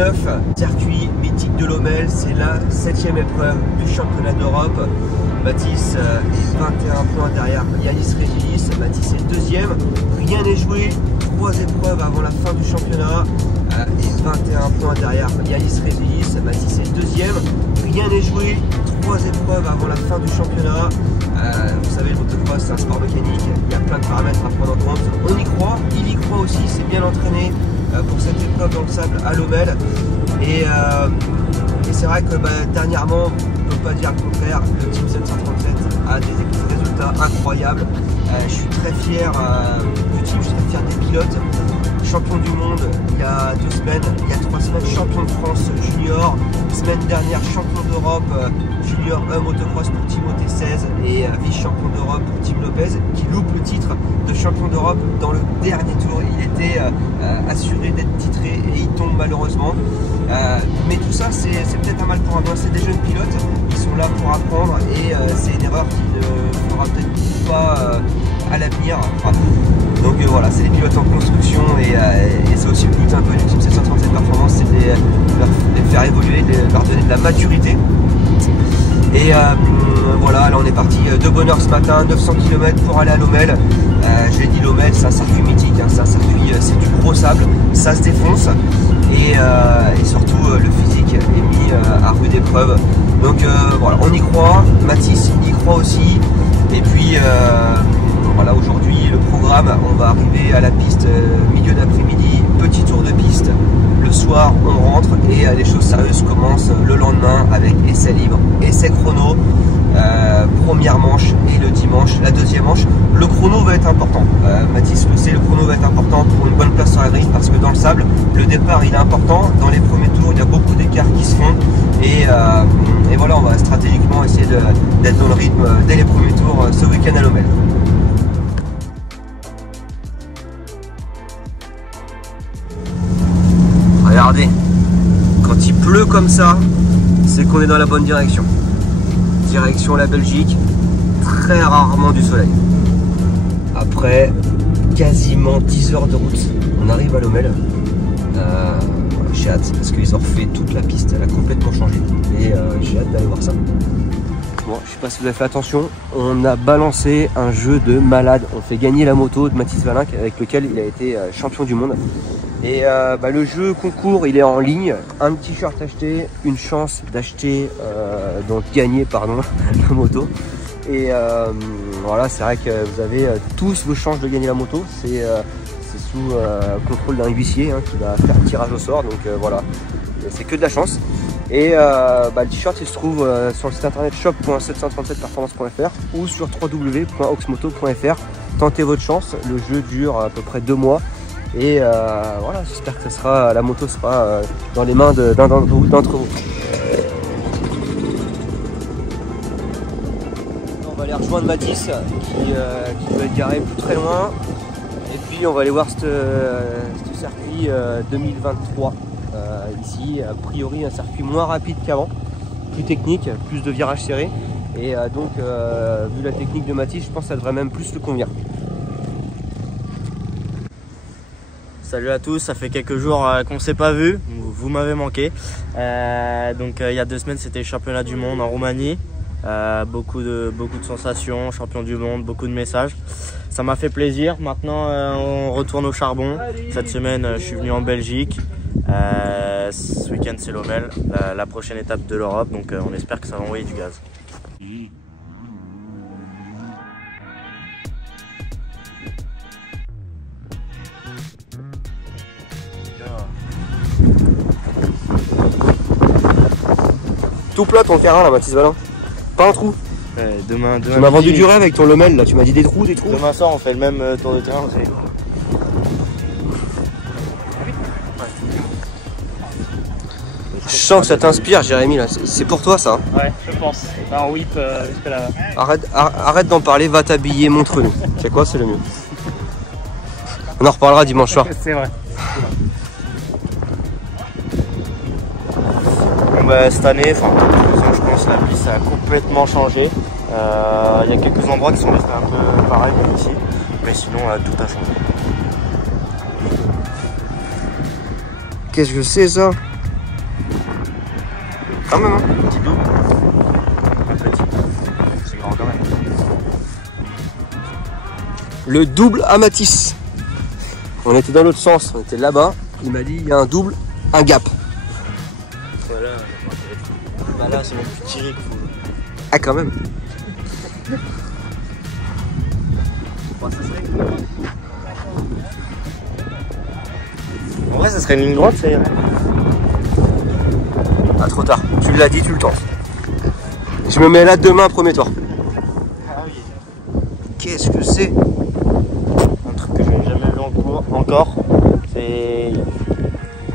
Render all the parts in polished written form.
9, circuit mythique de Lommel, c'est la 7e épreuve du championnat d'Europe. Mathis est 21 points derrière Yanis Régilis. Mathis est deuxième. Rien n'est joué. 3 épreuves avant la fin du championnat. Et 21 points derrière Yanis Régilis. Mathis est deuxième. Rien n'est joué. 3 épreuves avant la fin du championnat. Vous savez, le motocross, c'est un sport mécanique. Il y a plein de paramètres à prendre en compte. On y croit. Il y croit aussi. C'est bien entraîné pour cette épreuve dans le sable à Lommel. Et c'est vrai que dernièrement, on ne peut pas dire le contraire, le Team 737 a des résultats incroyables. Je suis très fier du team, je suis très fier des pilotes. Champion du monde il y a 2 semaines, il y a 3 semaines, champion de France junior. Semaine dernière, champion d'Europe junior motocross pour Timothée 16 et vice-champion d'Europe pour Tim Lopez qui loupe le titre de champion d'Europe dans le dernier tour. Il était assuré d'être titré et il tombe malheureusement. Mais tout ça, c'est peut-être un mal pour un bien. C'est des jeunes pilotes, ils sont là pour apprendre et c'est une erreur qui ne fera peut-être pas à l'avenir. Donc voilà, c'est des pilotes en construction et c'est aussi le but un peu du Team 737 Performance, c'est de les faire évoluer, de leur donner de la maturité. Et voilà, là on est parti de bonne heure ce matin, 900 km pour aller à Lommel. J'ai dit Lommel, c'est un circuit mythique, hein, c'est un circuit, c'est du gros sable, ça se défonce et surtout le physique est mis à rude épreuve. Donc voilà, on y croit, Mathis y croit aussi. Et puis voilà, aujourd'hui le programme, on va arriver à la piste milieu d'après-midi, petit tour de piste. Le soir on rentre et les choses sérieuses commencent le lendemain avec essai libre, essai chrono, première manche et le dimanche la deuxième manche. Le chrono va être important, Mathis le sait, le chrono va être important pour une bonne place sur la grille parce que dans le sable, le départ il est important. Dans les premiers tours il y a beaucoup d'écarts qui se font et voilà, on va stratégiquement essayer d'être dans le rythme dès les premiers tours ce week-end à Lommel. Regardez, quand il pleut comme ça, c'est qu'on est dans la bonne direction. Direction la Belgique, très rarement du soleil. Après quasiment 10 heures de route, on arrive à Lommel. J'ai hâte parce qu'ils ont refait toute la piste, elle a complètement changé. Et j'ai hâte d'aller voir ça. Bon, je sais pas si vous avez fait attention, on a balancé un jeu de malade. On fait gagner la moto de Mathis Vallinck avec lequel il a été champion du monde. Et le jeu concours il est en ligne, un t-shirt acheté, une chance d'acheter, donc gagner pardon, la moto. Et voilà, c'est vrai que vous avez tous vos chances de gagner la moto, c'est sous contrôle d'un huissier qui va faire un tirage au sort, donc voilà, c'est que de la chance. Et le t-shirt il se trouve sur le site internet shop.737performance.fr ou sur www.oxmoto.fr. Tentez votre chance, le jeu dure à peu près 2 mois. Et voilà, j'espère que la moto sera dans les mains d'un d'entre vous. On va aller rejoindre Mathis qui doit être garé plus très loin. Et puis on va aller voir ce circuit 2023 ici. A priori un circuit moins rapide qu'avant, plus technique, plus de virages serrés. Et donc vu la technique de Mathis, je pense que ça devrait même plus le convenir. Salut à tous, ça fait quelques jours qu'on ne s'est pas vu, vous m'avez manqué. Donc il y a 2 semaines c'était le championnat du monde en Roumanie. Beaucoup de sensations, champion du monde, beaucoup de messages. Ça m'a fait plaisir. Maintenant on retourne au charbon. Cette semaine je suis venu en Belgique. Ce week-end c'est Lommel, la prochaine étape de l'Europe. Donc on espère que ça va envoyer du gaz. Tout plat ton terrain là, Mathis Vallinck. Pas un trou. Demain tu m'as vendu du rêve avec ton Lommel là, tu m'as dit des trous. Demain soir on fait le même tour de terrain aussi. Je sens que ça t'inspire Jérémy là, c'est pour toi ça. Ouais, je pense. Un whip jusque là. Arrête d'en parler, va t'habiller, montre-nous. C'est quoi, c'est le mieux. On en reparlera dimanche soir. C'est vrai. Cette année, enfin je pense que la piste a complètement changé. Il y a quelques endroits qui sont restés un peu pareils comme ici, mais sinon tout a changé. Qu'est-ce que c'est ça? Quand même, hein. Petit double. Un petit. C'est grand quand même. Le double à Matisse. On était dans l'autre sens, on était là-bas. Il m'a dit il y a un double, un gap. Voilà. Bah là, c'est mon petit tiré qu'il faut. Ah, quand même. En vrai, ça serait une ligne droite, ça irait. Ah, trop tard. Tu l'as dit, tu le tentes. Je me mets là demain, premier tour. Ah oui. Qu'est-ce que c'est? Un truc que je n'ai jamais vu en cours encore. C'est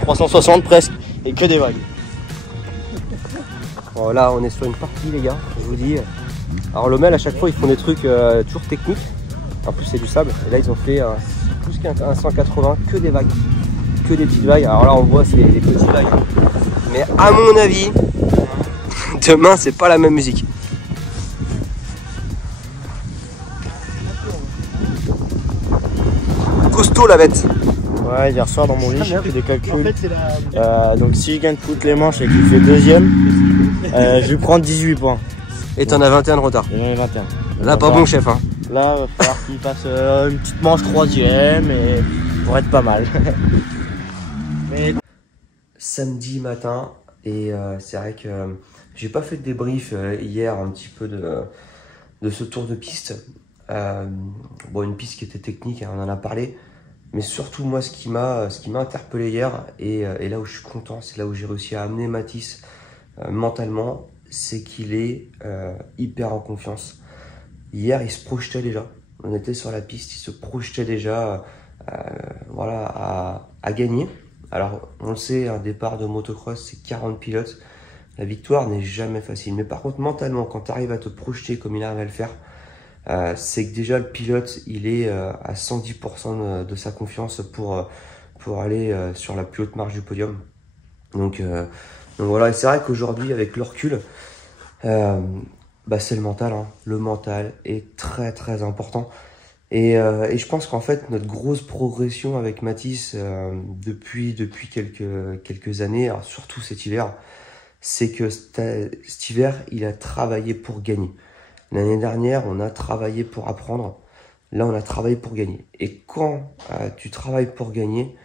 360 presque. Et que des vagues. Bon, là, on est sur une partie, les gars, je vous dis. Alors, Lommel, à chaque fois, ils font des trucs toujours techniques. En plus, c'est du sable. Et là, ils ont fait plus qu'un 180, que des vagues. Que des petites vagues. Alors là, on voit, c'est des petites vagues. Mais à mon avis, demain, c'est pas la même musique. Costaud, la bête. Ouais, hier soir dans mon lit, j'ai fait des calculs. Donc si je gagne toutes les manches et qu'il fait deuxième, je lui prends 18 points. Et t'en as 21 de retard. J'en ai 21. Là, pas bon, chef. Hein. Là, il va falloir qu'il fasse une petite manche troisième et pour être pas mal. Mais... Samedi matin, et c'est vrai que j'ai pas fait de débrief hier un petit peu de ce tour de piste. Bon, une piste qui était technique, hein, on en a parlé. Mais surtout, moi, ce qui m'a interpellé hier, et là où je suis content, c'est là où j'ai réussi à amener Matisse mentalement, c'est qu'il est hyper en confiance. Hier, il se projetait déjà. On était sur la piste, il se projetait déjà voilà, à gagner. Alors, on le sait, un départ de motocross, c'est 40 pilotes. La victoire n'est jamais facile. Mais par contre, mentalement, quand tu arrives à te projeter comme il arrive à le faire, c'est que déjà le pilote, il est à 110% de sa confiance pour aller sur la plus haute marche du podium. Donc voilà, et c'est vrai qu'aujourd'hui, avec le recul, c'est le mental. Hein. Le mental est très très important. Et je pense qu'en fait, notre grosse progression avec Matisse depuis quelques années, alors surtout cet hiver, c'est que cet hiver, il a travaillé pour gagner. L'année dernière, on a travaillé pour apprendre. Là, on a travaillé pour gagner. Et quand tu travailles pour gagner,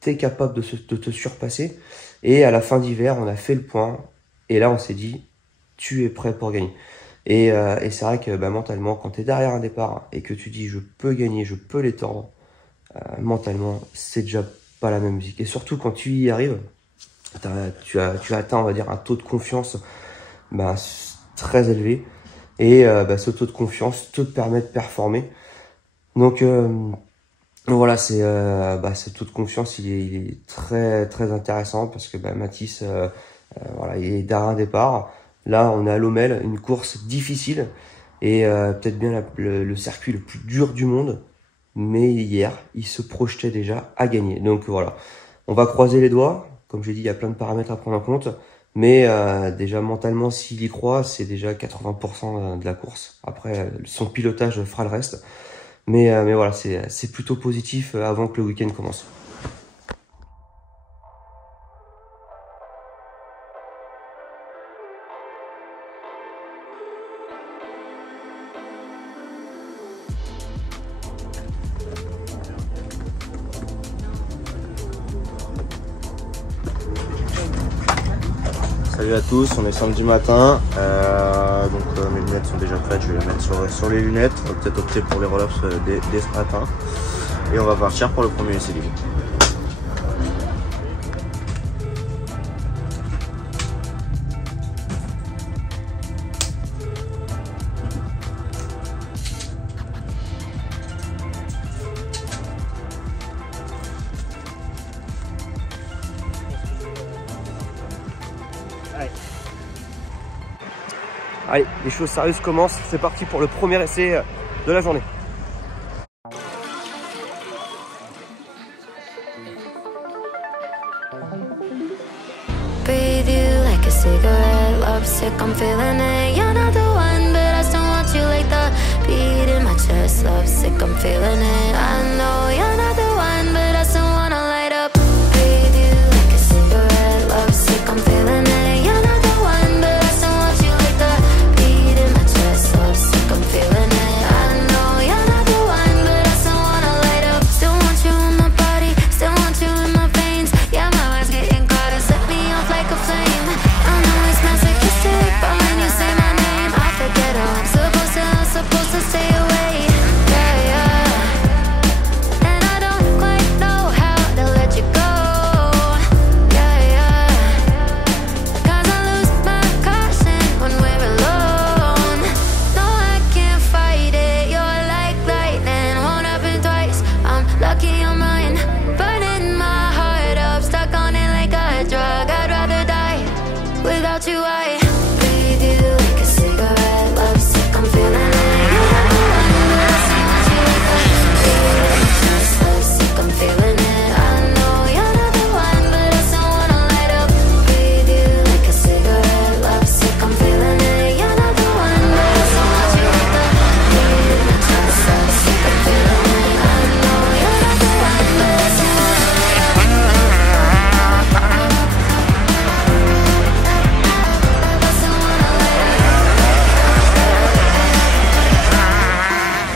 tu es capable de te surpasser. Et à la fin d'hiver, on a fait le point. Et là, on s'est dit, tu es prêt pour gagner. Et c'est vrai que mentalement, quand tu es derrière un départ et que tu dis, je peux gagner, je peux les tordre, mentalement, c'est déjà pas la même musique. Et surtout, quand tu y arrives, tu as atteint, on va dire, un taux de confiance très élevé. Et ce taux de confiance te permet de performer. Donc voilà, ce taux de confiance, il est très très intéressant parce que Matisse, voilà, il est derrière un départ. Là, on est à Lommel, une course difficile et peut-être bien le circuit le plus dur du monde. Mais hier, il se projetait déjà à gagner. Donc voilà, on va croiser les doigts. Comme j'ai dit, il y a plein de paramètres à prendre en compte. Mais déjà mentalement, s'il y croit, c'est déjà 80% de la course. Après, son pilotage fera le reste. Mais voilà, c'est plutôt positif avant que le week-end commence. Salut à tous, on est samedi matin, mes lunettes sont déjà prêtes, je vais les mettre sur les lunettes, on va peut-être opter pour les roll-ups dès ce matin et on va partir pour le premier essai libre. Allez, les choses sérieuses commencent, c'est parti pour le premier essai de la journée. Breathe you like a cigarette, lovesick, I'm feeling it. You're not the one, but I still want you like the beat in my chest. Lovesick, I'm feeling it. I know you're not the one, but I still wanna light up. Breathe you like a cigarette, lovesick, I'm feeling it. You're not the one.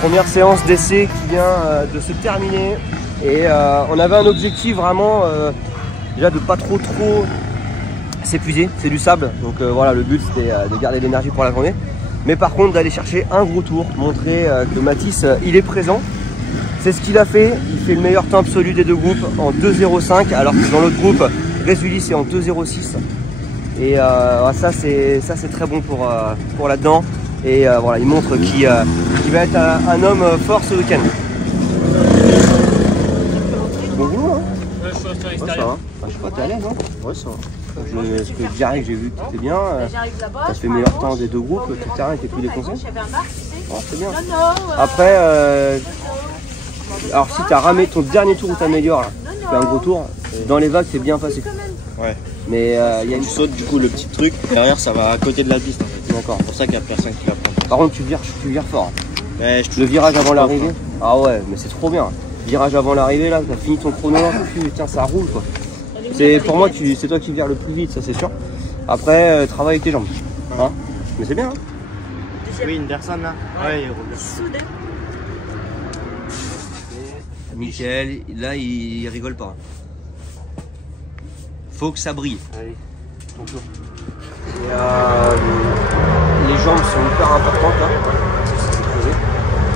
Première séance d'essai qui vient de se terminer. Et on avait un objectif vraiment déjà de pas trop s'épuiser, c'est du sable. Donc voilà, le but c'était de garder l'énergie pour la journée. Mais par contre d'aller chercher un gros tour, montrer que Mathis il est présent. C'est ce qu'il a fait, il fait le meilleur temps absolu des deux groupes en 2,05 alors que dans l'autre groupe, Résulis c'est en 2,06. Et ça c'est très bon pour là-dedans. Et voilà, il montre qu'il va être un homme fort ce week-end. Bon boulot hein. Ouais, ça va. Je sais pas, t'es à l'aise hein. Ouais ça va. Ce que je dirais que j'ai vu que t'étais bien. T'as fait le meilleur temps des deux groupes, tout le terrain était pris des conseils. Oh, c'est bien. Après, alors si t'as ramé ton dernier tour où t'améliores, tu fais un gros tour, dans les vagues c'est bien passé. Ouais. Mais il y a une tu sautes du coup le petit truc, derrière ça va à côté de la piste en fait. D'accord. C'est pour ça qu'il n'y a personne qui va prendre. Par contre tu vires fort. Ouais, le virage avant l'arrivée. Ah ouais, mais c'est trop bien. Virage avant l'arrivée là, t'as fini ton chrono là, tiens ça roule quoi. Pour moi c'est toi qui vires le plus vite, ça c'est sûr. Après travaille tes jambes. Hein, mais c'est bien hein. Oui, une personne là. Ouais, il roule. Mickaël, là il rigole pas. Faut que ça brille. Allez, ton tour. Et, les jambes sont hyper importantes là.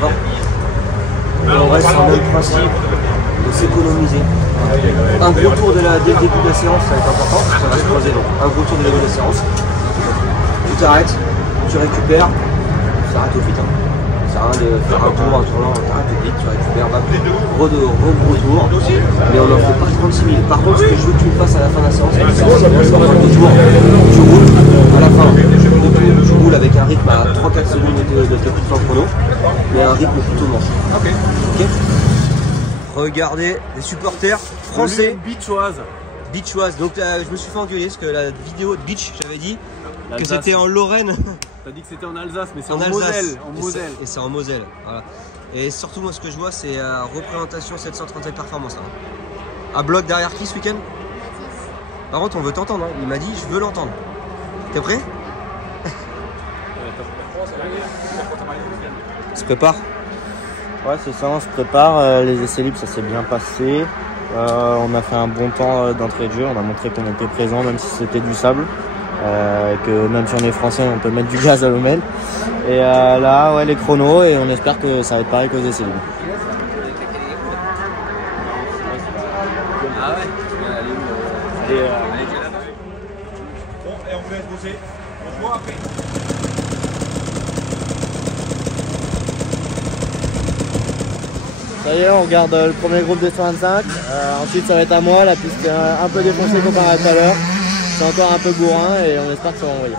Bon. Et on reste sur le même principe de s'économiser. Un gros tour dès le début de la séance, ça va être important, ça va se creuser. Donc un gros tour dès le début de la séance. Tu t'arrêtes, tu récupères, ça arrête au vite. Hein. Ça sert à rien de faire un tour, un tournant, t'arrêtes au vite, tu récupères, gros tour. Mais on n'en fait pas 36 000. Par contre, ce que je veux que tu me fasses à la fin de la séance, c'est que tu roules à la fin. Tu roules avec un rythme à 3-4 secondes de tes coups de temps chrono, mais un rythme plutôt lent. Ok. Regardez les supporters français. Beachoise. Donc je me suis fait engueuler parce que la vidéo de Beach, j'avais dit que c'était en Lorraine. T'as dit que c'était en Alsace, mais c'est en Moselle. Et c'est en Moselle. Voilà. Et surtout, moi, ce que je vois, c'est représentation 737 performance. À bloc derrière qui ce week-end? Par contre, on veut t'entendre. Hein. Il m'a dit, je veux l'entendre. T'es prêt? On se prépare? Ouais, c'est ça, on se prépare. Les essais libres, ça s'est bien passé. On a fait un bon temps d'entrée de jeu. On a montré qu'on était présent, même si c'était du sable. Que même si on est français, on peut mettre du gaz à l'OMEL. Et là, ouais, les chronos, et on espère que ça va être pareil qu'aux essais libres. Ah ouais. Bon, et on vous laisse bosser. On se voit après. Ça y est, on regarde le premier groupe des 125. Ensuite, ça va être à moi. La piste est un peu défoncée comparé à tout à l'heure. C'est encore un peu bourrin et on espère que ça va envoyer.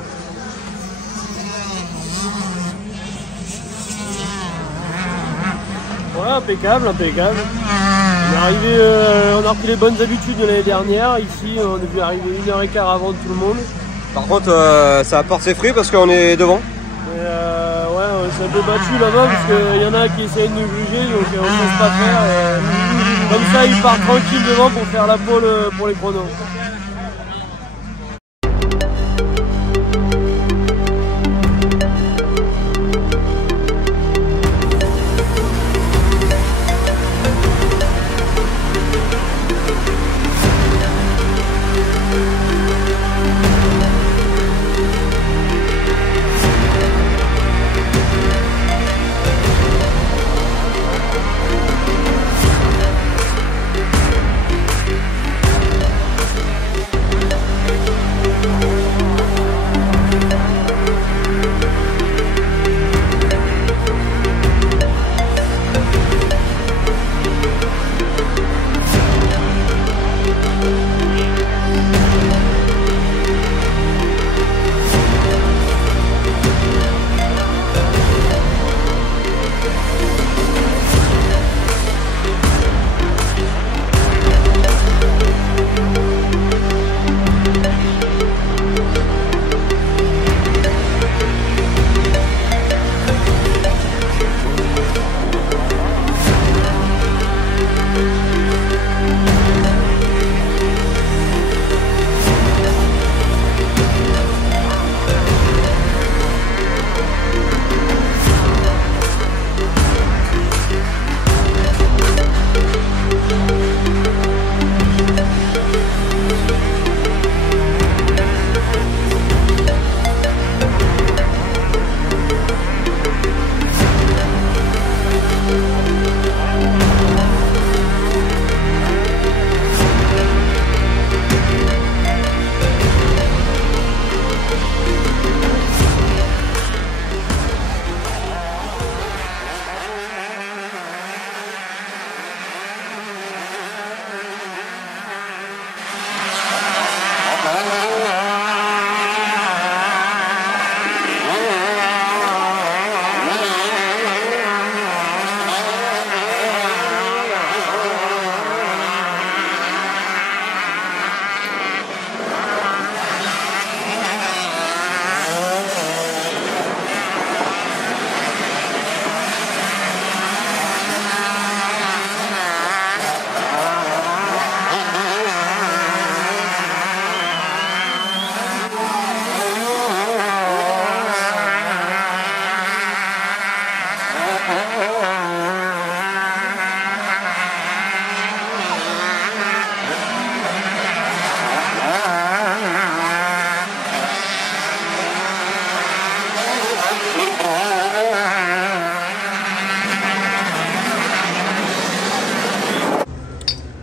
Voilà, impeccable. On est arrivé, on a repris les bonnes habitudes de l'année dernière. Ici, on est dû arriver 1h15 avant tout le monde. Par contre, ça apporte ses fruits parce qu'on est devant. Et ouais, on s'est un peu battu là-bas parce qu'il y en a qui essayent de nous gruger, donc on ne laisse pas faire. Et comme ça, ils partent tranquilles devant pour faire la pole pour les chronos.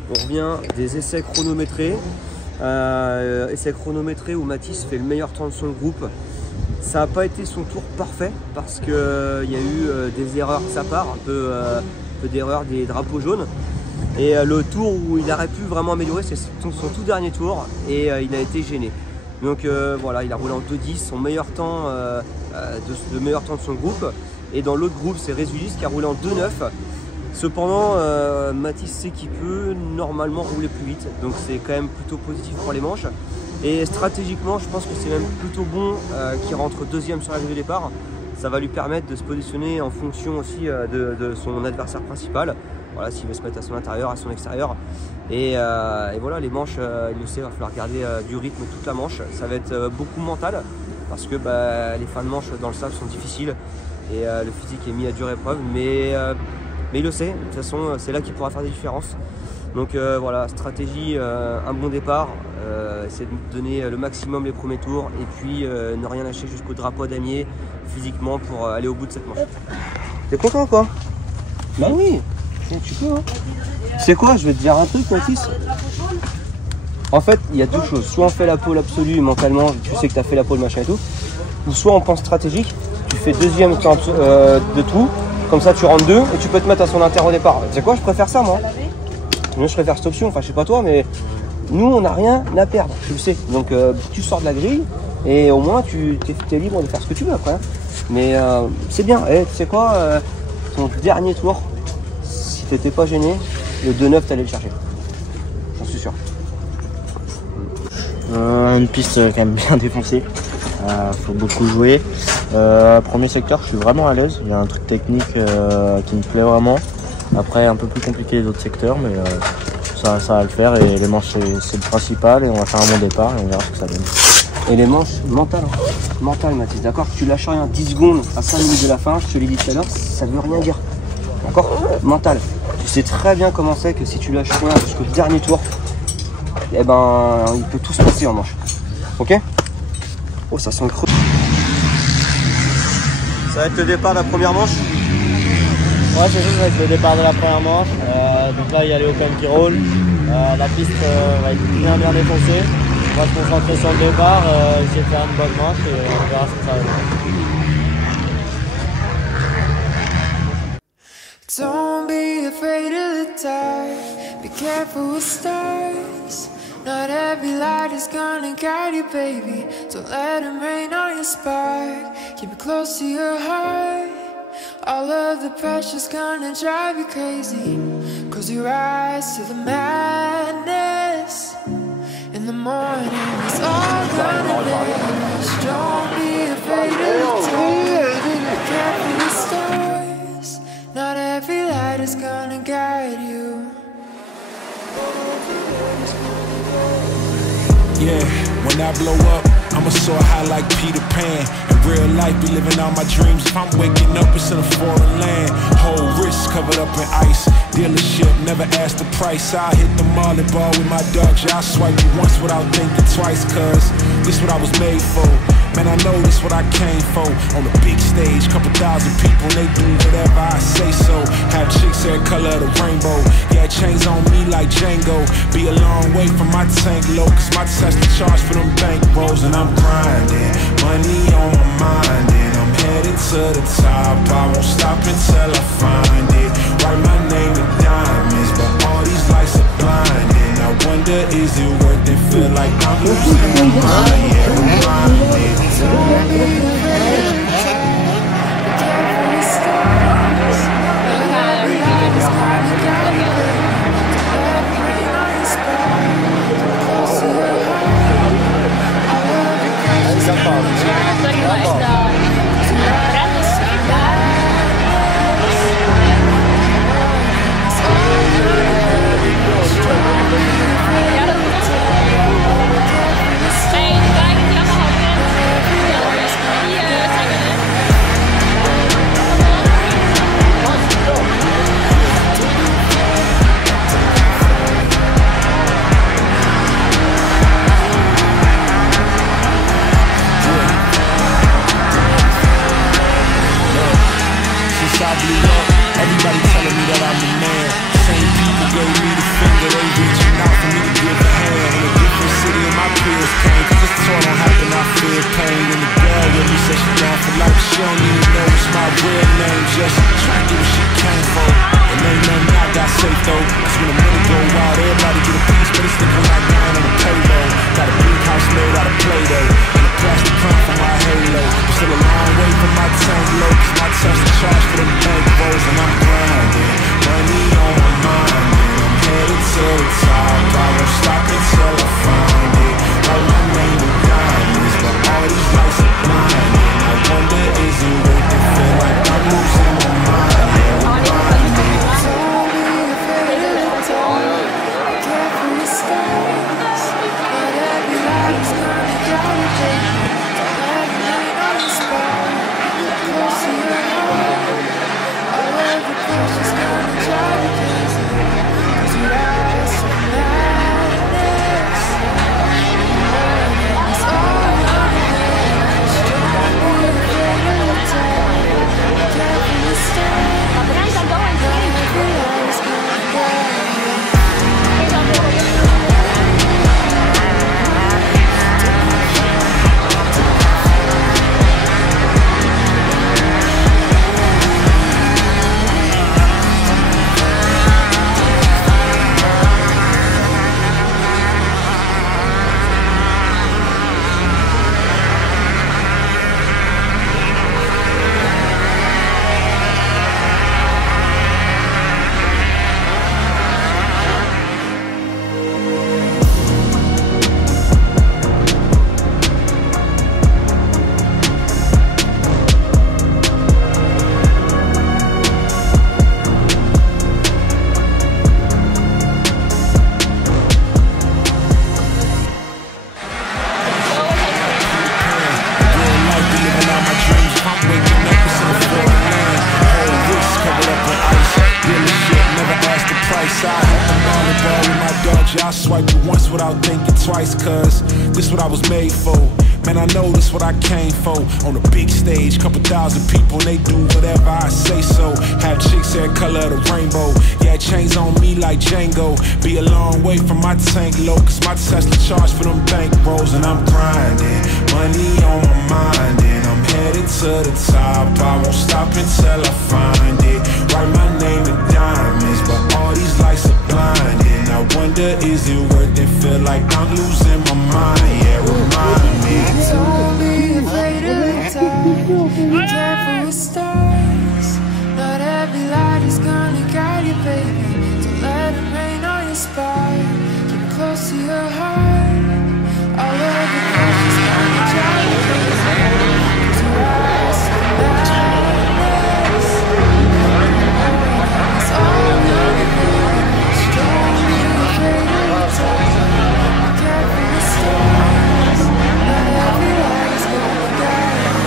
On revient des essais chronométrés. Essai chronométré où Mathis fait le meilleur temps de son groupe. Ça n'a pas été son tour parfait parce qu'il y a eu des erreurs de sa part, un peu d'erreurs des drapeaux jaunes. Et le tour où il aurait pu vraiment améliorer, c'est son tout dernier tour et il a été gêné. Donc voilà, il a roulé en 2.10, son meilleur temps, le meilleur temps de son groupe. Et dans l'autre groupe, c'est Résulis qui a roulé en 2.9. Cependant, Mathis sait qu'il peut normalement rouler plus vite, donc c'est quand même plutôt positif pour les manches. Et stratégiquement, je pense que c'est même plutôt bon qu'il rentre deuxième sur la grille de départ. Ça va lui permettre de se positionner en fonction aussi de son adversaire principal. Voilà, s'il veut se mettre à son intérieur, à son extérieur. Et voilà, les manches, il le sait, il va falloir garder du rythme toute la manche. Ça va être beaucoup mental, parce que les fins de manche dans le sable sont difficiles et le physique est mis à dure épreuve. Mais il le sait, de toute façon, c'est là qu'il pourra faire des différences. Donc voilà, stratégie, un bon départ, essayer de donner le maximum les premiers tours et puis ne rien lâcher jusqu'au drapeau à damier physiquement pour aller au bout de cette manche. T'es content ou quoi? Bah oui, tu peux. Hein. Tu sais quoi, je vais te dire un truc, Mathis. En fait, il y a deux choses. Soit on fait la pole absolue mentalement, tu sais que tu as fait la pole machin et tout. Ou soit on pense stratégique, tu fais deuxième temps de tout. Comme ça, tu rentres deux et tu peux te mettre à son inter au départ. Tu sais quoi, je préfère ça, moi. Moi, je préfère cette option. Enfin, je sais pas toi, mais nous, on n'a rien à perdre, tu le sais. Donc, tu sors de la grille et au moins, tu es libre de faire ce que tu veux après. Hein. Mais c'est bien. Et tu sais quoi, ton dernier tour, si t'étais pas gêné, le 2.9, t'allais le chercher. J'en suis sûr. Une piste quand même bien défoncée. Faut beaucoup jouer. Premier secteur, je suis vraiment à l'aise. Il y a un truc technique qui me plaît vraiment. Après, un peu plus compliqué les autres secteurs, mais ça va le faire. Et les manches, c'est le principal. Et on va faire un bon départ et on verra ce que ça donne. Et les manches mentales. Mentales, Mathis. D'accord, tu lâches rien 10 secondes à 5 minutes de la fin. Je te l'ai dit tout à l'heure, ça veut rien dire. D'accord, mental. Tu sais très bien comment c'est que si tu lâches rien jusqu'au dernier tour, eh ben, il peut tout se passer en manche. Ok? Oh, ça sent creux. Ça va être le départ de la première manche. Ouais, c'est ça, ça va être le départ de la première manche. Donc là, il y a Léo qui roule. La piste va être bien défoncée. On va se concentrer sur le départ, essayer de faire une bonne manche et on verra ce que ça va donner. Don't be afraid of the dark. Be careful with stars. Not every light is gonna guide you, baby. Don't let them rain on your spark. Keep it close to your heart. All of the pressure's gonna drive you crazy. Close your eyes to the madness. In the morning, it's all gonna vanish. Don't be afraid of the dark. Be careful with stars. Not every light is gonna guide you. Yeah, when I blow up, I'ma soar high like Peter Pan. In real life, be living all my dreams. If I'm waking up, it's in a foreign land. Whole wrist covered up in ice. Dealership, never asked the price. I hit the mall and ball with my dogs. Yeah, I swipe you once without thinking twice. Cause this what I was made for. Man, I know this what I came for. On the big stage, couple thousand people, they do whatever I say so. Have chicks hair color of the rainbow. Yeah, chains on me like Django. Be a long way from my tank low. Cause my test to charge for them bank rolls. And I'm grinding, money on my mind. And I'm headed to the top. I won't stop until I find it. Write my name in diamonds, but all these lights are blinding. I wonder, is it worth it? Feel feel like I'm losing my mind. Yeah, remind me. Everybody telling me that I'm the man. Same people gave me the finger, they reaching out for me to give a hand. In a different city and my peers came, cause this tour don't happen, I feel pain. And the girl with me said she down for life, she don't even know it's my real name. Just trying to get what she came for. And ain't nothing I got safe though, cause when the money go wild, everybody get a piece, but it's looking like mine on the payroll. Got a big house made out of Play-Doh, and the plastic come from my halo. Still a long way from my tank low, cause my Tesla charge for them bank rolls. And I'm grinding, money on my mind, and I'm headed to the top. I won't stop until I find it. Write my name in diamonds, but all these lights are blinding. I wonder, is it worth it? Feel like I'm losing my mind. Yeah, remind me. Don't be afraid of the dark. Be careful with stars. Not every light is gonna guide you, baby. Don't let it rain on your spot. Get close to your heart. All of the pressure's gonna drive you crazy. 'Cause your eyes are madness. It's all on the edge. Don't be afraid of the dark. Be careful with stars. I swipe it once without thinking twice, cause this what I was made for. Man, I know this what I came for. On a big stage, couple thousand people, and they do whatever I say so. Have chicks every color of the rainbow. Yeah, chains on me like Django. Be a long way from my tank low, cause my Tesla charge for them bank rolls. And I'm grinding, money on my mind, and I'm headed to the top. I won't stop until I find it. Write my name in diamonds, but all these lights are blinding. I wonder, is it worth it? Feel like I'm losing my mind. Yeah, remind me. Don't be afraid of the dark. Be careful with stars. Not every light is gonna guide you, baby. Don't let it rain on your spark. Keep close to your heart. All of the pressure's gonna drive you crazy. 'Cause your eyes are madness. It's all on the edge. Don't be afraid of the dark. Be careful with stars. Not every light is gonna guide you.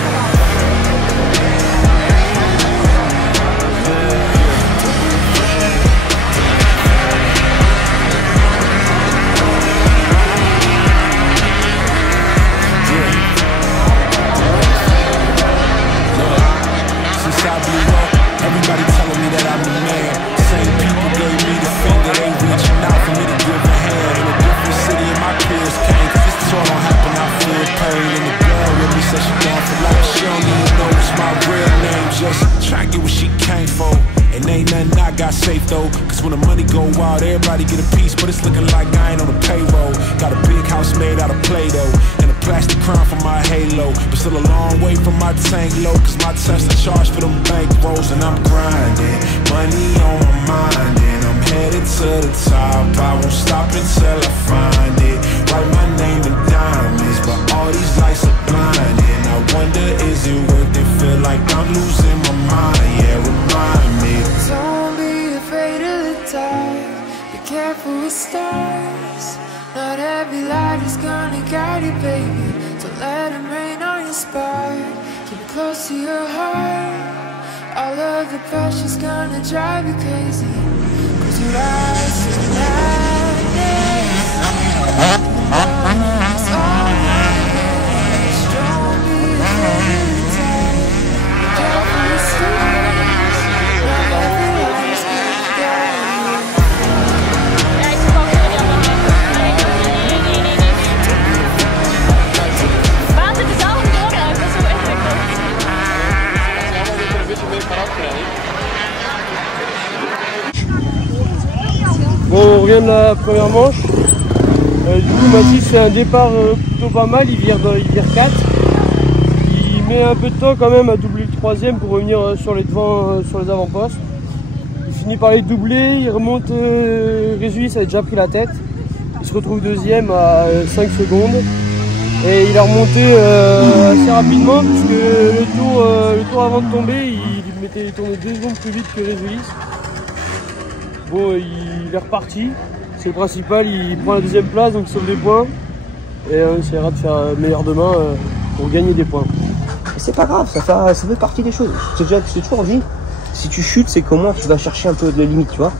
Since I blew up, everybody telling me that I'm the man. Same people gave me the finger, they reaching out for me to give a hand. In a different city and my peers came, cause this tour don't happen, I feel pain. And the girl with me said she down for life, she don't even know it's my real name. Just try to get what she came for. And ain't nothing I got safe though, cause peace. When the money go wild, everybody get a piece, but it's looking like I ain't on the payroll. Got a big house made out of Play-Doh and a plastic crown for my halo, but still a long way from my tank low, cause my Tesla charge for them bank rolls. And I'm grinding, money on my mind, and I'm headed to the top. I won't stop until I find it. Write my name in diamonds, but all these lights are blinding. I wonder, is it worth it? Feel like I'm losing my mind, yeah, remind me. Don't be afraid of the dark. Be careful with stars. Not every light is gonna guide you, baby. Don't let them rain on your spark. Keep it close to your heart. All of the pressure's gonna drive you crazy, cause you rise to madness. It's all madness. Don't be afraid of the dark. Be careful with stars. Not every light is gonna guide you. Bon, on revient de la première manche. Du coup, Mathis fait un départ plutôt pas mal, il vire 4. Il met un peu de temps quand même à doubler le troisième pour revenir sur les devants, sur les avant-postes. Il finit par les doubler, il remonte, Résulis a déjà pris la tête. Il se retrouve deuxième à 5 secondes. Et il a remonté assez rapidement puisque le tour avant de tomber, il tournait 2 secondes plus vite que Résulis. Bon, il est reparti, c'est le principal, il prend la deuxième place, donc il sauve des points. Et on essaiera de faire meilleur demain pour gagner des points. C'est pas grave, ça fait partie des choses. C'est toujours dit, si tu chutes, c'est qu'au moins tu vas chercher un peu de limite, tu vois.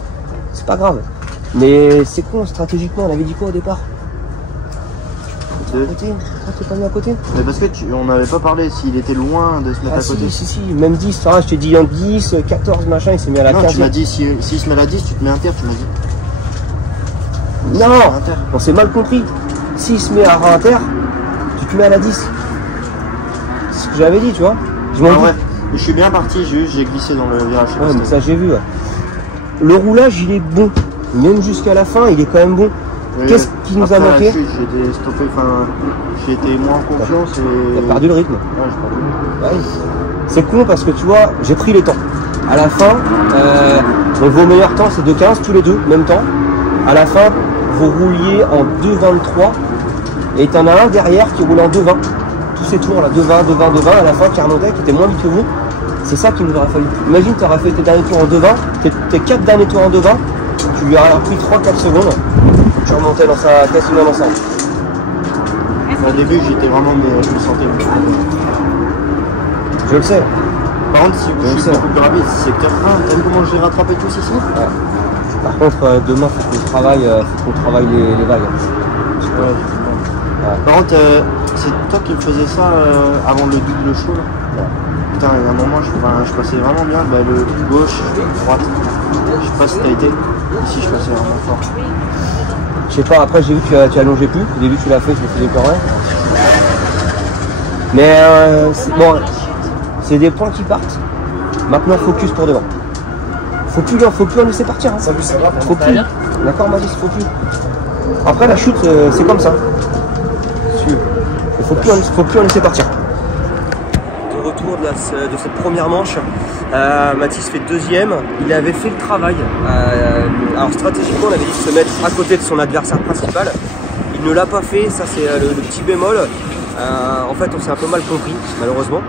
C'est pas grave. Mais c'est con, stratégiquement, on avait dit quoi au départ? T'es pas mis à côté? Mais parce que on n'avait pas parlé s'il était loin de se mettre à côté. Si, même 10, je t'ai dit en 10, 14, machin, il s'est mis à la 15. Non, tu m'as dit s'il se met à la 10, tu te mets inter, tu m'as dit. Non, on s'est mal compris. S'il se met à inter, tu te mets à la 10. C'est ce que j'avais dit, tu vois. Ouais, je suis bien parti, j'ai glissé dans le virage. Ouais, mais ça j'ai vu. Ouais. Le roulage, il est bon. Même jusqu'à la fin, il est quand même bon. Qu'est-ce qui nous a manqué? J'ai stoppé, j'ai été moins en confiance et... T'as perdu le rythme. Ouais, j'ai perdu. Ouais. C'est con parce que tu vois, j'ai pris les temps. À la fin, vos meilleurs temps c'est 2,15 tous les deux, même temps. À la fin, vous rouliez en 2,23 et t'en as un derrière qui roule en 2,20. Tous ces tours là, 2,20, à la fin qui remontait, qui était moins vite que vous. C'est ça qu'il nous aurait fallu. Imagine, tu aurais fait tes derniers tours en 2,20, tes 4 derniers tours en 2,20, tu lui aurais pris 3-4 secondes. Je remontais quasiment dans ça. Au début, j'étais vraiment, mais je me sentais beaucoup. Je le sais. Par contre, si je suis beaucoup plus rapide, c'est peut-être t'as vu comment j'ai rattrapé tous ici? Ouais. Par contre, demain, il faut qu'on travaille les vagues. Ouais. Par contre, c'est toi qui me faisais ça avant le double show là. Ouais. Putain, il y a un moment, je passais vraiment bien. Le gauche, droite. Je sais pas si t'as été. Ici, je passais vraiment fort. Je sais pas, après j'ai vu que tu allongeais plus. Au début tu l'as fait, je me faisais pleurer. Mais bon, c'est des points qui partent. Maintenant focus pour devant. Faut plus en laisser partir. Hein. Ça va, faut plus. D'accord Mathis, faut plus. Après la chute c'est comme ça. Il faut plus en laisser partir. De retour de cette première manche, Mathis fait deuxième. Il avait fait le travail. Alors stratégiquement, on avait dit de se mettre à côté de son adversaire principal. Il ne l'a pas fait. Ça, c'est le petit bémol. En fait, on s'est un peu mal compris, malheureusement.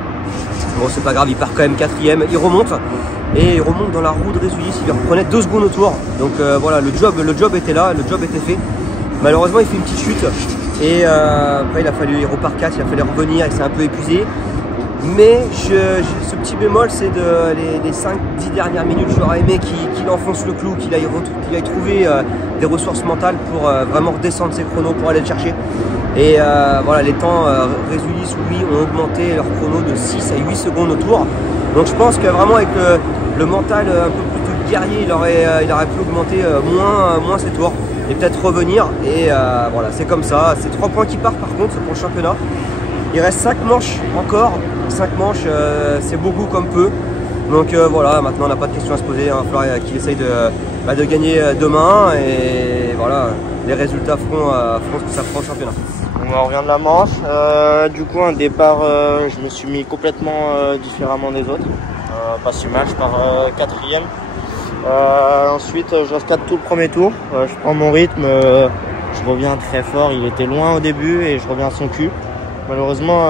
Bon, c'est pas grave. Il part quand même quatrième. Il remonte et il remonte dans la roue de Résulis. Il lui reprenait 2 secondes au tour. Donc voilà, le job était là, le job était fait. Malheureusement, il fait une petite chute. Et après, il repart 4. Il a fallu revenir. Il s'est un peu épuisé. Mais ce petit bémol, c'est les 5-10 dernières minutes, j'aurais aimé qu'il enfonce le clou, qu'il aille trouver des ressources mentales pour vraiment redescendre ses chronos pour aller le chercher. Et voilà, les temps Résulis, lui, ont augmenté leur chrono de 6 à 8 secondes au tour. Donc je pense que vraiment avec le mental un peu plus guerrier, il aurait pu augmenter moins ses tours et peut-être revenir. Et voilà, c'est comme ça. C'est 3 points qui partent par contre pour le championnat. Il reste 5 manches encore. 5 manches, c'est beaucoup comme peu. Donc voilà, maintenant on n'a pas de questions à se poser. Il va falloir qu'il essaye de gagner demain et voilà, les résultats feront ce que ça fera au championnat. On revient de la manche. Du coup, un départ, je me suis mis complètement différemment des autres. Pas si mal, je pars 4e. Ensuite, je reste 4 tout le premier tour. Je prends mon rythme, je reviens très fort. Il était loin au début et je reviens à son cul. Malheureusement,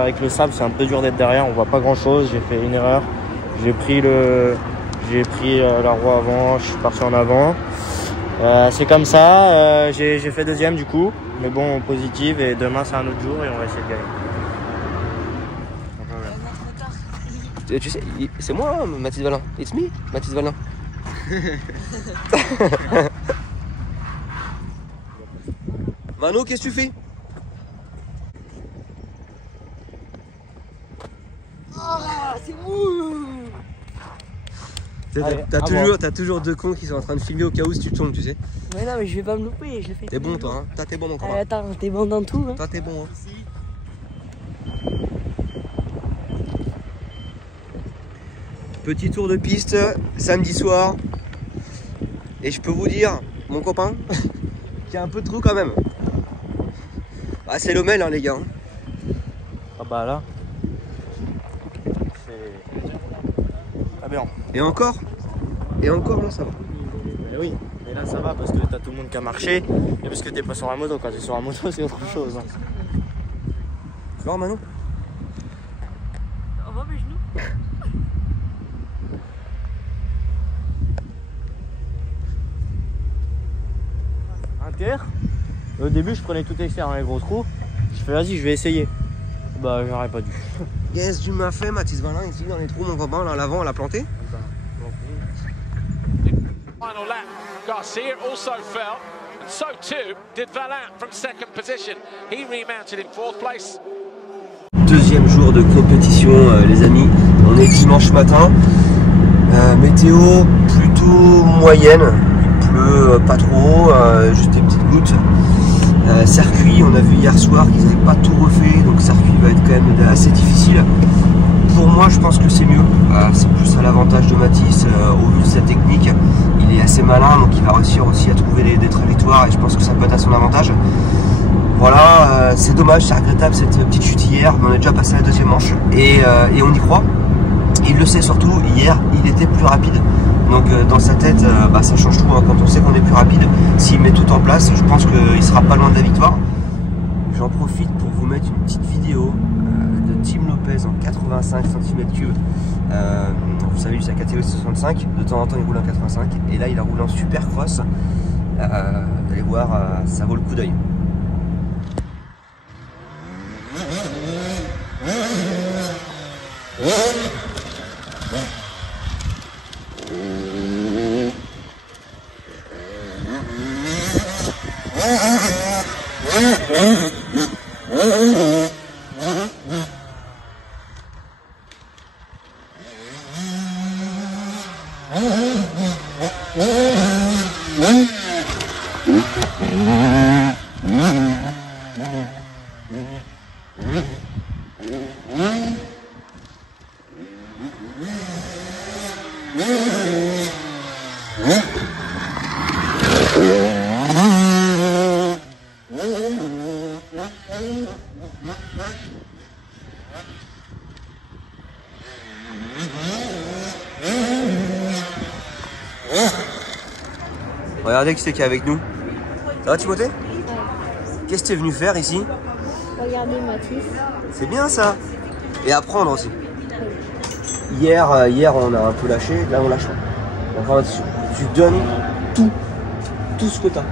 avec le sable, c'est un peu dur d'être derrière. On voit pas grand chose. J'ai fait une erreur. J'ai pris la roue avant. Je suis parti en avant. C'est comme ça. J'ai fait 2e du coup. Mais bon, positive. Et demain, c'est un autre jour et on va essayer de gagner. Tu sais, c'est moi, hein, Mathis Valin. It's me, Mathis Valin. Mano, qu'est-ce que tu fais? Ah, c'est mou. T'as toujours 2 cons qui sont en train de filmer au cas où si tu tombes, tu sais. Mais non, mais je vais pas me louper, je le fais. T'es bon, toi, hein? T'es bon dans quoi? Attends, t'es bon dans tout, hein? Toi, t'es bon, hein? Petit tour de piste, samedi soir. Et je peux vous dire, mon copain, qu'il y a un peu de trou quand même. Ah, c'est l'Omel, hein, les gars. Ah bah là, c'est aberrant. Et encore, là, ça va. Mais oui, mais là ça va parce que t'as tout le monde qui a marché et parce que t'es pas sur la moto. Quand t'es sur la moto, c'est autre chose. Hein. Non, Manon. On va mes genoux. Inter. Au début, je prenais tout externe, les gros trous. Je fais vas-y, je vais essayer. Bah, j'aurais pas dû. Qu'est-ce que tu m'as fait, Mathis Valin, ici dans les trous, mon copain, là, l'avant, on l'a planté. Final lap, Garcia also fell, and so too did Valin from second position. He remounted in 4th place. 2e jour de compétition, les amis. On est dimanche matin. Météo plutôt moyenne. Il pleut pas trop, juste des petites gouttes. Circuit, on a vu hier soir qu'ils n'avaient pas tout refait, donc circuit va être quand même assez difficile. Pour moi, je pense que c'est mieux. C'est plus à l'avantage de Mathis au vu de sa technique. Il est assez malin, donc il va réussir aussi à trouver des trajectoires et je pense que ça peut être à son avantage. Voilà, c'est dommage, c'est regrettable cette petite chute hier, mais on est déjà passé à la 2e manche et on y croit. Il le sait surtout, hier il était plus rapide. Donc dans sa tête, ça change tout hein, quand on sait qu'on est plus rapide. S'il met tout en place, je pense qu'il sera pas loin de la victoire. J'en profite pour vous mettre une petite vidéo de Tim Lopez en 85 cm3. Vous savez, lui sa catégorie 65, de temps en temps il roule en 85 et là il a roulé en super cross. Vous allez voir, ça vaut le coup d'œil. Regardez qui c'est qui est avec nous. Ça va Timothée? Qu'est-ce que tu es venu faire ici? Regardez Mathis. C'est bien ça. Et apprendre aussi. Hier on a un peu lâché, là on lâche pas. Enfin, tu donnes tout ce que tu as.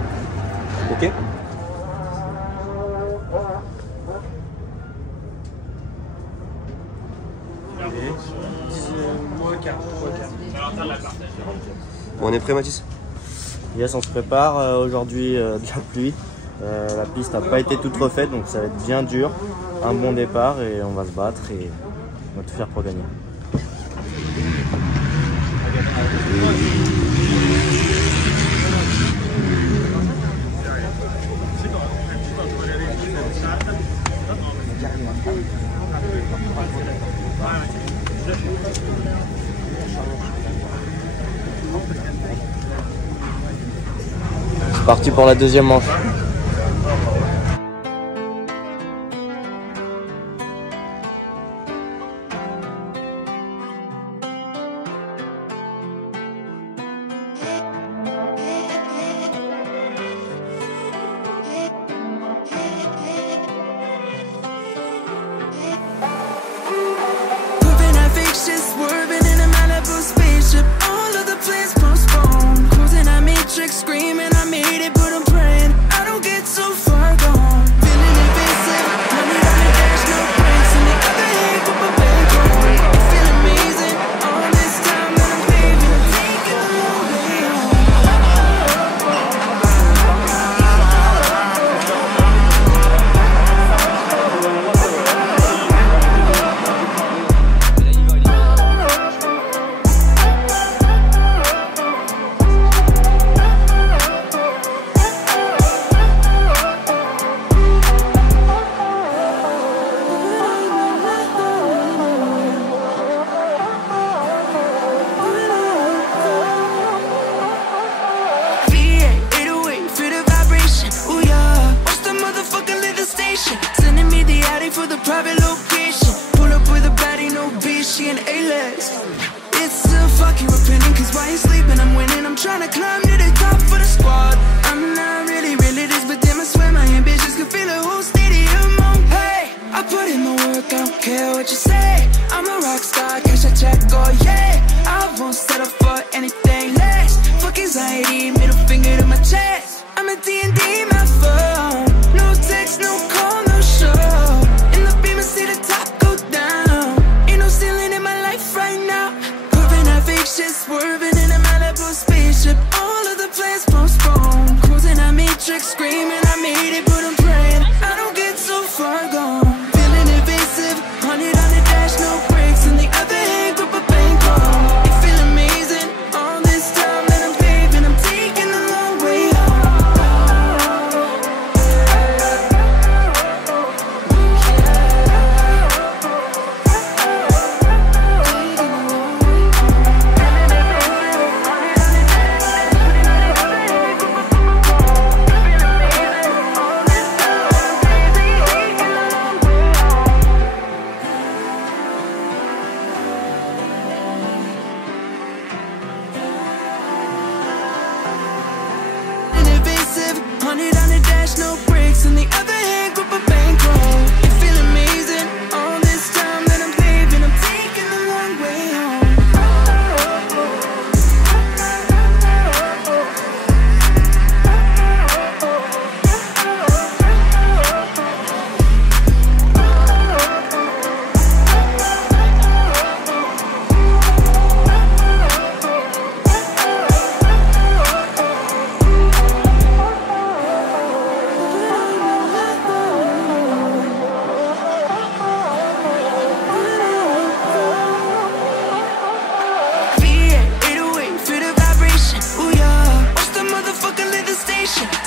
Ok? Bon, on est prêt Mathis? Yes, on se prépare. Aujourd'hui, de la pluie. La piste n'a pas été toute refaite, donc ça va être bien dur. Un bon départ et on va se battre et on va tout faire pour gagner. Parti pour la deuxième manche. Screaming, I made it, but I'm praying I don't get so far gone. Feeling invasive, money on the dash, no brakes. And the other hand, put my back on. I feel amazing, all this time that I'm paving, taking the long way home. Sending me the Addy for the private location. Pull up with a baddie, no bitch, she an A-list. It's still fuck you opinion, cause while you sleeping I'm winning. I'm trying to climb to the top for the squad. I'm not really this, but damn I swear my ambitions can feel a whole stadium on. Hey, I put in my work, I don't care what you say. I'm a rock star, cash a check, oh yeah. I won't settle for anything less. Fuck anxiety, middle finger to my chest. I'm a D&D, my phone. No text, no call, no show. In the beam, I see the top go down. Ain't no ceiling in my life right now. Curving that fake shit, swerving in a Malibu spaceship. All of the plans postponed. Cruising that matrix, screaming, I made it, but I'm praying I don't get so far gone. Feeling invasive, 100 on the dash, no brakes. In the other hand, grip a bankroll. It feel amazing, all this time that I'm paving, I'm taking the long way home. Invasive, 100 on the dash, no brakes. In the other hand, grip a bankroll. It feel amazing, all this time that I'm paving, I'm taking the long way home.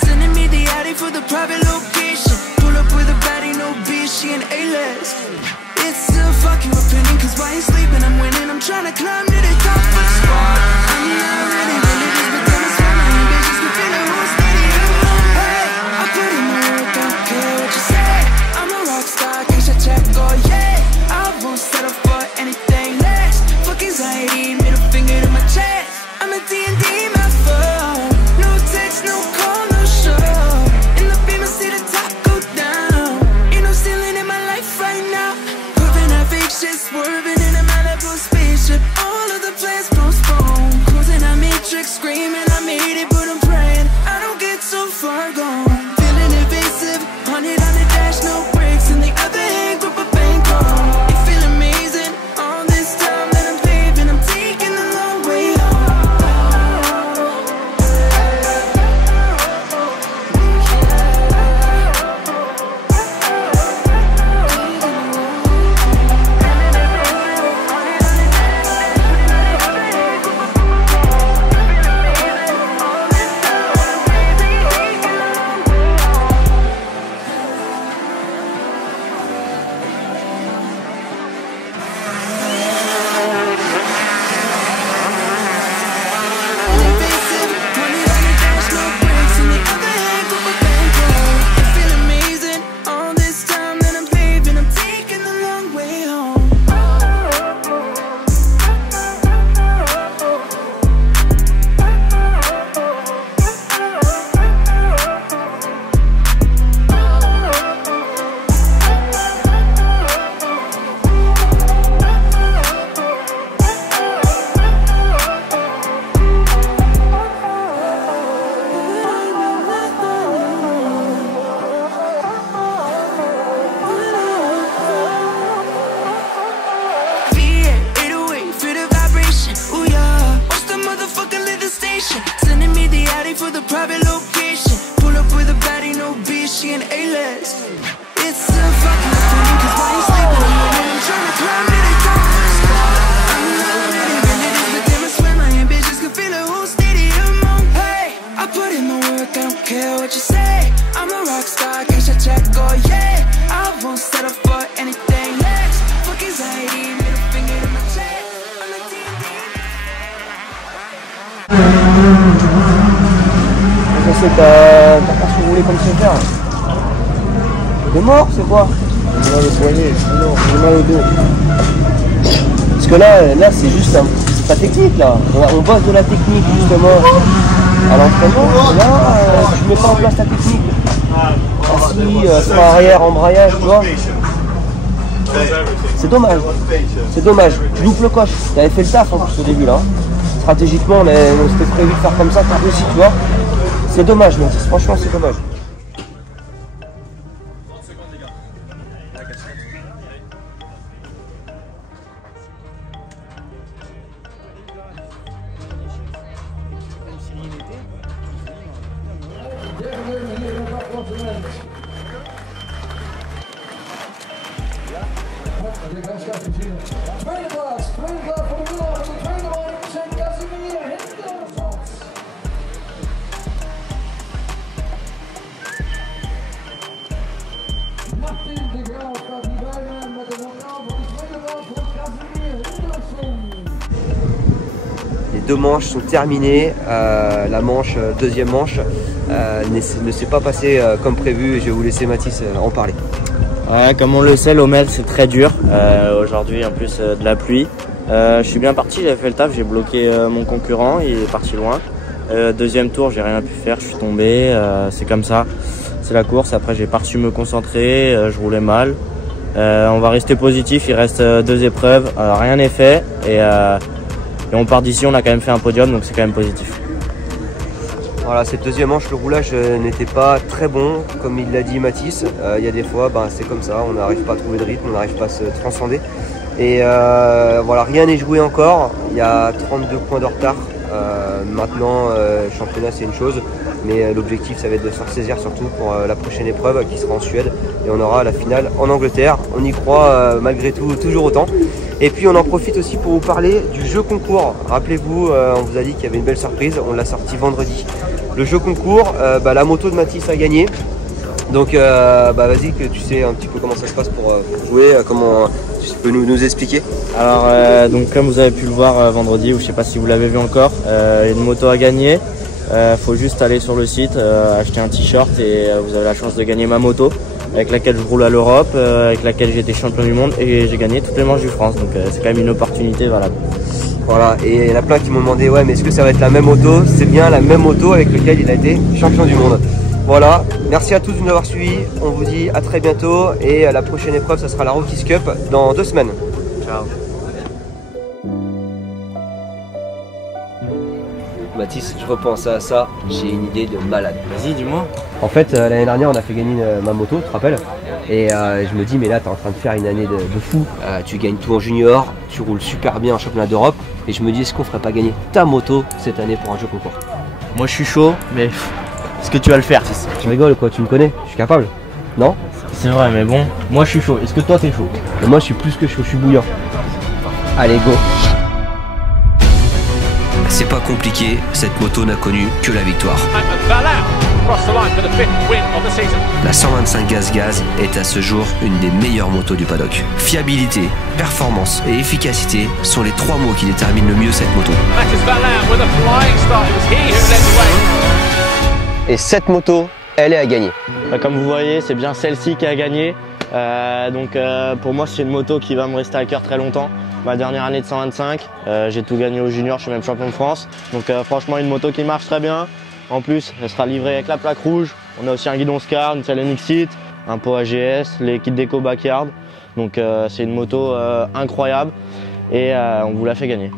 Sending me the Addy for the private location. Pull up with a baddie, no bitch, she an A-list. It's still fuck you opinion, cause while you sleeping I'm winning. I'm trying to climb to the top for the squad. I'm not really this, but damn I swear my ambitions can feel a whole stadium. Hey, I put in my work, I don't care what you say. I'm a rock star, cash a check, oh yeah. I won't settle for anything less. Fuck anxiety, middle finger to my chest. I'm a D&D, my phone. No text, no call, no show. In the beam, I see the top go down. Ain't no ceiling in my life right now. Curving that fake shit, swerving in a Malibu spaceship. All t'as pas su rouler comme c'est faire. T'es mort, c'est quoi? Non, le poignet, j'ai mal au dos. Parce que là c'est juste c'est pas technique là. On bosse de la technique justement à l'entraînement. Là, tu mets pas en place ta technique. Assis, frein arrière, embrayage, tu vois. C'est dommage. C'est dommage. Tu loupes le coche. Tu avais fait le taf en plus au début là. Stratégiquement, on s'était prévu de faire comme ça, t'as réussi, tu vois. C'est dommage, Mathis. Franchement, c'est dommage. Les deux manches sont terminées. La manche, deuxième manche ne s'est pas passée comme prévu. Je vais vous laisser Mathis en parler. Ouais, comme on le sait, l'Omel c'est très dur. Aujourd'hui en plus de la pluie. Je suis bien parti, j'ai fait le taf, j'ai bloqué mon concurrent, il est parti loin. Deuxième tour, j'ai rien pu faire, je suis tombé, c'est comme ça. C'est la course, après j'ai pas su me concentrer, je roulais mal. On va rester positif, il reste 2 épreuves, rien n'est fait. Et on part d'ici, on a quand même fait un podium, donc c'est quand même positif. Voilà, cette deuxième manche, le roulage n'était pas très bon, comme il l'a dit Mathis. Il y a des fois, c'est comme ça, on n'arrive pas à trouver de rythme, on n'arrive pas à se transcender. Et voilà, rien n'est joué encore, il y a 32 points de retard. Maintenant, le championnat c'est une chose, mais l'objectif ça va être de se ressaisir surtout pour la prochaine épreuve qui sera en Suède. Et on aura la finale en Angleterre, on y croit malgré tout toujours autant. Et puis on en profite aussi pour vous parler du jeu concours. Rappelez-vous, on vous a dit qu'il y avait une belle surprise, on l'a sorti vendredi. Le jeu concours, la moto de Mathis a gagné. Donc vas-y, que tu sais un petit peu comment ça se passe pour jouer, comment tu peux nous expliquer. Alors donc comme vous avez pu le voir vendredi, ou je sais pas si vous l'avez vu encore, une moto à gagner. Faut juste aller sur le site, acheter un t-shirt et vous avez la chance de gagner ma moto avec laquelle je roule à l'Europe, avec laquelle j'ai été champion du monde et j'ai gagné toutes les manches du France. Donc c'est quand même une opportunité valable. Voilà, et il y en a plein qui m'ont demandé ouais mais est-ce que ça va être la même moto? C'est bien la même moto avec laquelle il a été champion du monde. Voilà, merci à tous de nous avoir suivis, on vous dit à très bientôt et la prochaine épreuve ça sera la Rockies Cup dans 2 semaines. Ciao. Mathis, je repense à ça, j'ai une idée de malade. Vas-y, dis-moi. En fait, l'année dernière, on a fait gagner ma moto, tu te rappelles? Et je me dis, mais là, tu es en train de faire une année de fou. Tu gagnes tout en junior, tu roules super bien en championnat d'Europe. Et je me dis, est-ce qu'on ferait pas gagner ta moto cette année pour un jeu concours? Moi, je suis chaud, mais est-ce que tu vas le faire? Tu rigoles quoi, tu me connais, je suis capable. Non? C'est vrai, mais bon, moi, je suis chaud. Est-ce que toi, t'es chaud? Et moi, je suis plus que chaud, je suis bouillant. Allez, go! C'est pas compliqué, cette moto n'a connu que la victoire. La 125 Gaz est à ce jour une des meilleures motos du paddock. Fiabilité, performance et efficacité sont les 3 mots qui déterminent le mieux cette moto. Et cette moto, elle est à gagner. Comme vous voyez, c'est bien celle-ci qui a gagné. Pour moi, c'est une moto qui va me rester à cœur très longtemps. Ma dernière année de 125, j'ai tout gagné au junior, je suis même champion de France. Donc franchement, une moto qui marche très bien. En plus, elle sera livrée avec la plaque rouge. On a aussi un guidon Scar, une selle NX-It, un pot AGS, les kits déco backyard. Donc c'est une moto incroyable et on vous la fait gagner.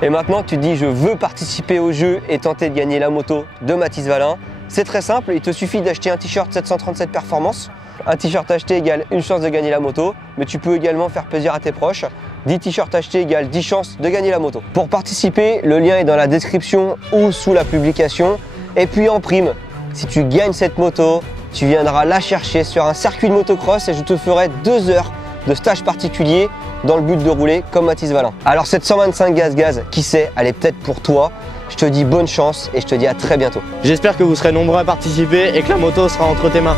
Et maintenant, tu te dis, je veux participer au jeu et tenter de gagner la moto de Mathis Valin. C'est très simple, il te suffit d'acheter un t-shirt 737 Performance. Un t-shirt acheté égale une chance de gagner la moto, mais tu peux également faire plaisir à tes proches. 10 t-shirts achetés égale 10 chances de gagner la moto. Pour participer, le lien est dans la description ou sous la publication. Et puis en prime, si tu gagnes cette moto, tu viendras la chercher sur un circuit de motocross et je te ferai 2 heures de stage particulier dans le but de rouler comme Mathis Valin. Alors cette 125 Gaz, qui sait, elle est peut-être pour toi. Je te dis bonne chance et je te dis à très bientôt. J'espère que vous serez nombreux à participer et que la moto sera entre tes mains.